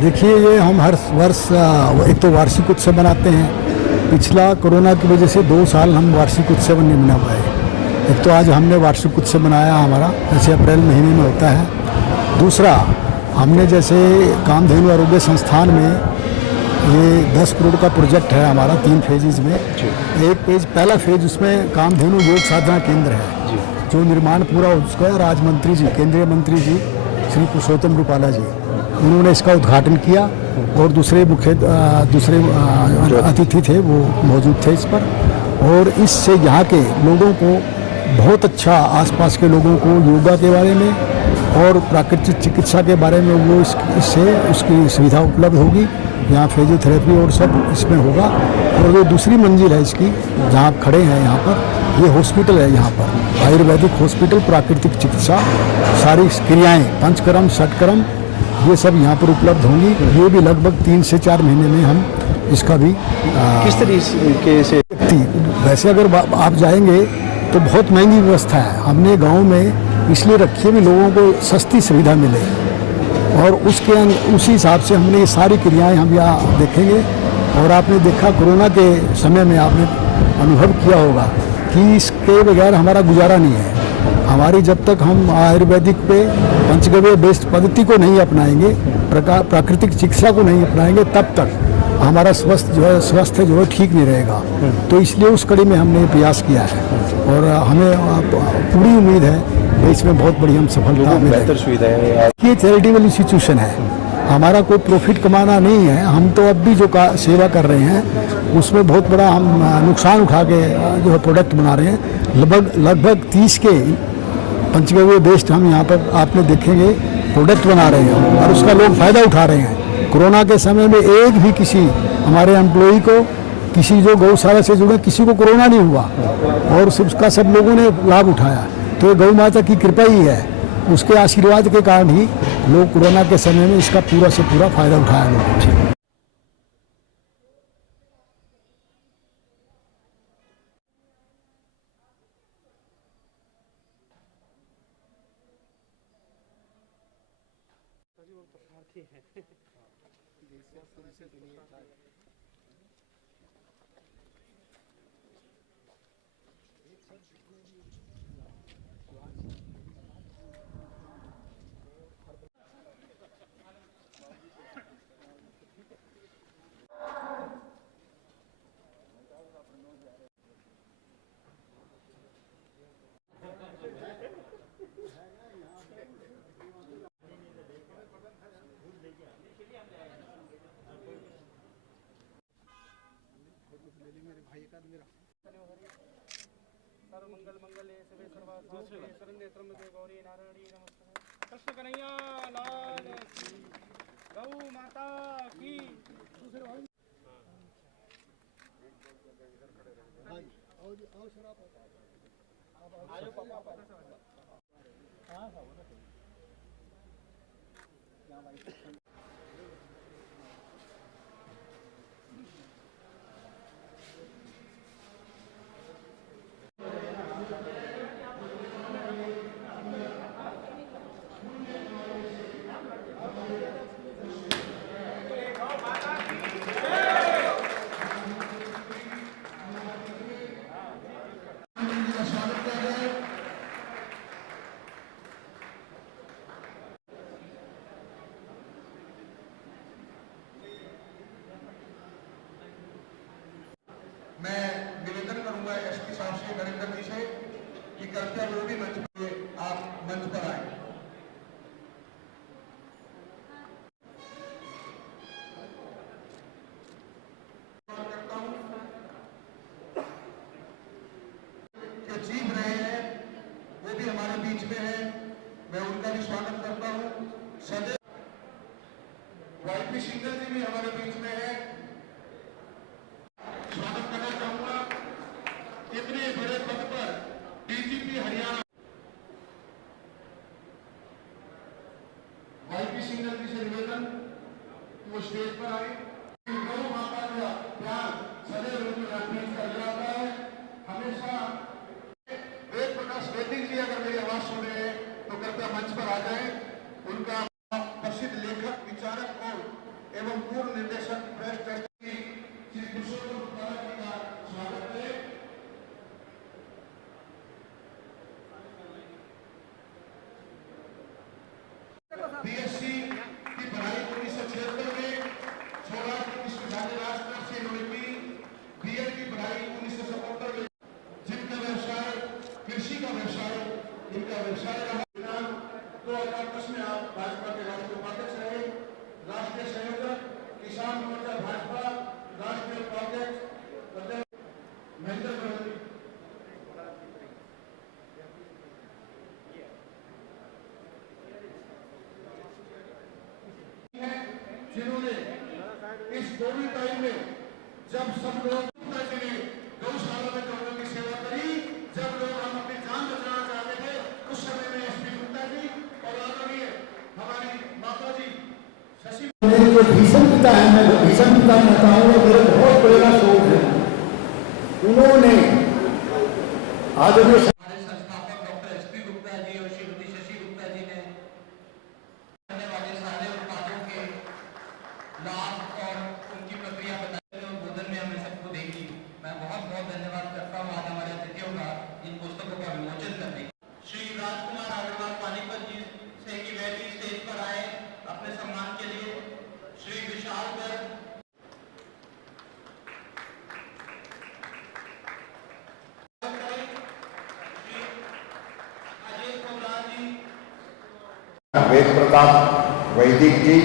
देखिए, ये हम हर वर्ष एक तो वार्षिक उत्सव बनाते हैं। पिछला कोरोना की वजह से 2 साल हम वार्षिक उत्सव नहीं मना पाए। एक तो आज हमने वार्षिक उत्सव मनाया हमारा, जैसे अप्रैल महीने में होता है। दूसरा, हमने जैसे कामधेनु आरोग्य संस्थान में ये 10 करोड़ का प्रोजेक्ट है हमारा 3 फेजेज में। एक फेज, पहला फेज उसमें कामधेनु योग साधना केंद्र है, जो निर्माण पूरा हो चुका है। राज्य मंत्री जी, केंद्रीय मंत्री जी श्री पुरुषोत्तम रूपाला जी, उन्होंने इसका उद्घाटन किया और दूसरे अतिथि थे वो मौजूद थे इस पर। और इससे यहाँ के लोगों को बहुत अच्छा, आसपास के लोगों को योगा के बारे में और प्राकृतिक चिकित्सा के बारे में वो इससे उसकी सुविधा उपलब्ध होगी। यहाँ फिजियोथेरेपी और सब इसमें होगा। और जो दूसरी मंजिल है इसकी, जहाँ आप खड़े हैं यहाँ पर, ये हॉस्पिटल है। यहाँ पर आयुर्वेदिक हॉस्पिटल, प्राकृतिक चिकित्सा, सारी क्रियाएँ, पंचकर्म, षटकर्म, ये सब यहाँ पर उपलब्ध होंगी। ये भी लगभग 3 से 4 महीने में हम इसका भी किस तरीके से वैसे अगर आप जाएंगे तो बहुत महंगी व्यवस्था है। हमने गांव में इसलिए रखी है भी लोगों को सस्ती सुविधा मिले, और उसी हिसाब से हमने ये सारी क्रियाएं हम यहाँ देखेंगे। और आपने देखा कोरोना के समय में, आपने अनुभव किया होगा कि इसके बगैर हमारा गुजारा नहीं है। हमारी जब तक हम आयुर्वेदिक पे पंचगव्य बेस्ड पद्धति को नहीं अपनाएंगे, प्राकृतिक चिकित्सा को नहीं अपनाएंगे, तब तक हमारा स्वास्थ्य जो है ठीक नहीं रहेगा। तो इसलिए उस कड़ी में हमने प्रयास किया है और हमें पूरी उम्मीद है कि इसमें बहुत बड़ी हम सफलता मिलेगी। बेहतर सुविधा है। ये चैरिटेबल इंस्टीट्यूशन है, हमारा कोई प्रॉफिट कमाना नहीं है। हम तो अब भी जो सेवा कर रहे हैं उसमें बहुत बड़ा हम नुकसान उठा के जो है प्रोडक्ट बना रहे हैं। लगभग 30 के पंचगव्य बेस्ड हम यहाँ पर आपने देखेंगे प्रोडक्ट बना रहे हैं और उसका लोग फ़ायदा उठा रहे हैं। कोरोना के समय में एक भी किसी हमारे एम्प्लॉई को, किसी जो गौशाला से जुड़े, किसी को कोरोना नहीं हुआ और उसका सब लोगों ने लाभ उठाया। तो ये गौ माता की कृपा ही है, उसके आशीर्वाद के कारण ही लोग कोरोना के समय में इसका पूरा से पूरा फ़ायदा उठाया लोगों से। मंगल मंगल शिवे सर्वार्थ शरण्ये त्र्यंबके गौरी नारायणी नमस्ते। कृष्ण कन्हैया लाल की, गौ माता की। आयो पापा। मैं निवेदन करूंगा एसपी साहब से, नरेंद्र जी से, कि कृपया वो भी मंच पर, आप मंच पर आए। करता हूं जो जीत रहे हैं वो भी हमारे बीच में है, मैं उनका भी स्वागत करता हूं। सदैव वाईपी सिंगल जी भी हमारे बीच में है, स्वागत करना चाहूंगा। इतने बड़े पद पर डीजीपी हरियाणा वाईपी सिंगल जी से निवेदन कि वो स्टेज पर आए। गौ माता का प्यार सदैव उनकी राजनीति का जाता है। हमेशा वेद प्रकाश वेदिक जी अगर मेरी आवाज सुन रहे हैं तो कृपया मंच पर आ जाए। उनका प्रसिद्ध लेखक, विचारक और एवं पूर्व निर्देशक प्रेस ट्रस्टी श्री पुरुषोत्तम रुपाला जी का स्वागत है। बीएससी की पढ़ाई 1976 में सौराष्ट्र विश्वविद्यालय राजकोट से हुई। बीएड की पढ़ाई 1977 में। जिनका व्यवसाय कृषि का व्यवसाय, इनका व्यवसाय रहा। 2010 में आप भाजपा के राष्ट्रीय उपाध्यक्ष रहे, राष्ट्रीय संयोजक किसान मोर्चा भाजपा राष्ट्रीय उपाध्यक्ष महेंद्र गोयल जिन्होंने इस कोविड टाइम में जब सब लोग गौशाला में लोगों की सेवा करी, जब लोग हम अपनी जान बचाना चाहते थे, उस समय में एसपी गुप्ता जी और आदरणीय हमारी माता जी शशि मेरे जो भीषण पिता है, मैं भीषण पिता कहता हूँ, वो मेरे बहुत बड़ा शौक है। उन्होंने आदरणीय हमारे संस्थापक डॉक्टर एसपी गुप्ता जी और श्रीमती शशि गुप्ता जी ने करने वाले सारे उत्पादों के लाभ और उनकी प्रक्रिया बताने और बोधन में हमें सबको देगी। मैं बहुत बहुत धन्यवाद करता हूँ आज हमारे अतिथियों का इन पुस्तकों का विमोचन करने। श्री राजकुमार अग्रवाल पानीपत जी से कि वह भी स्टेज पर आए अपने सम्मान के लिए। श्री विशाल गर्ग वेद प्रताप वैदिक जी,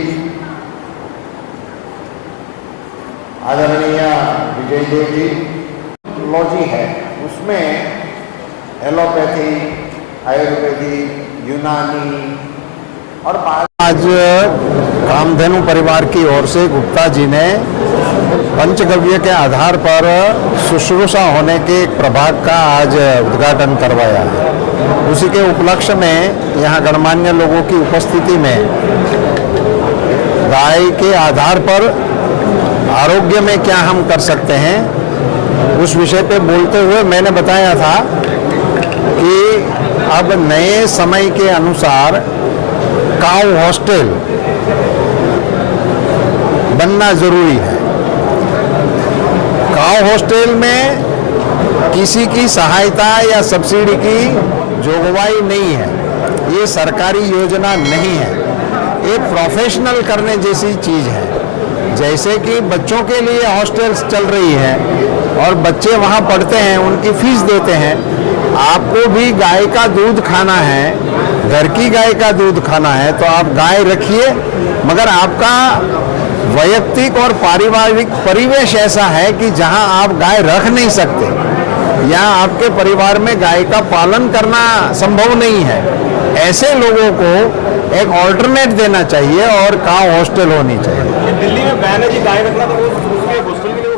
आदरणीय विजय देव जी, लॉजी है उसमें एलोपैथी, आयुर्वेदी, यूनानी और आज कामधेनु परिवार की ओर से गुप्ता जी ने पंचगव्य के आधार पर शुश्रूषा होने के एक प्रभाग का आज उद्घाटन करवाया है। उसी के उपलक्ष्य में यहाँ गणमान्य लोगों की उपस्थिति में गाय के आधार पर आरोग्य में क्या हम कर सकते हैं उस विषय पे बोलते हुए मैंने बताया था कि अब नए समय के अनुसार काऊ हॉस्टल बनना जरूरी है। काऊ हॉस्टल में किसी की सहायता या सब्सिडी की जोगवाई नहीं है, ये सरकारी योजना नहीं है, ये प्रोफेशनल करने जैसी चीज है। जैसे कि बच्चों के लिए हॉस्टल्स चल रही है और बच्चे वहाँ पढ़ते हैं, उनकी फीस देते हैं। आपको भी गाय का दूध खाना है, घर की गाय का दूध खाना है तो आप गाय रखिए, मगर आपका वैयक्तिक और पारिवारिक परिवेश ऐसा है कि जहां आप गाय रख नहीं सकते या आपके परिवार में गाय का पालन करना संभव नहीं है, ऐसे लोगों को एक ऑल्टरनेट देना चाहिए और काऊ हॉस्टल होनी चाहिए। दिल्ली में बैन है जी गाय रखना, तो वो उसके हॉस्टल के लिए